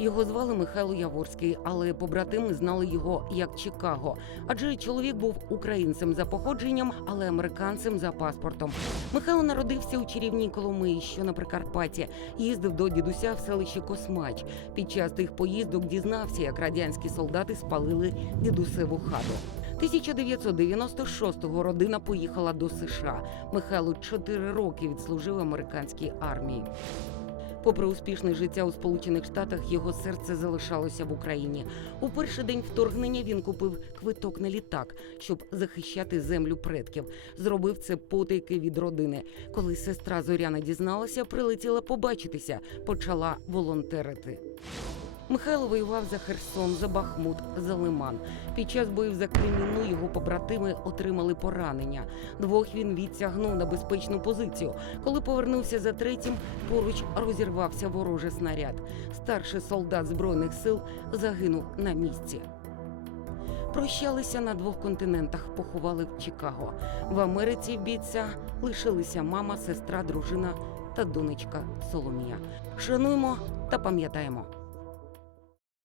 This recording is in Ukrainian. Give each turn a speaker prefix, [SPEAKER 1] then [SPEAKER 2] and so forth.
[SPEAKER 1] Його звали Михайло Яворський, але побратими знали його як Чикаго, адже чоловік був українцем за походженням, але американцем за паспортом. Михайло народився у чарівній Коломиї, що на Прикарпатті. Їздив до дідуся в селищі Космач. Під час тих поїздок дізнався, як радянські солдати спалили дідусеву хату. 1996-го родина поїхала до США. Михайло чотири роки відслужив американській армії. Попри успішне життя у Сполучених Штатах, його серце залишалося в Україні. У перший день вторгнення він купив квиток на літак, щоб захищати землю предків. Зробив це потайки від родини. Коли сестра Зоряна дізналася, прилетіла побачитися, почала волонтерити. Михайло воював за Херсон, за Бахмут, за Лиман. Під час боїв за Кремінну його побратими отримали поранення. Двох він відтягнув на безпечну позицію. Коли повернувся за третім, поруч розірвався ворожий снаряд. Старший солдат збройних сил загинув на місці. Прощалися на двох континентах, поховали в Чикаго. В Америці бійця лишилися мама, сестра, дружина та донечка Соломія. Шануємо та пам'ятаємо.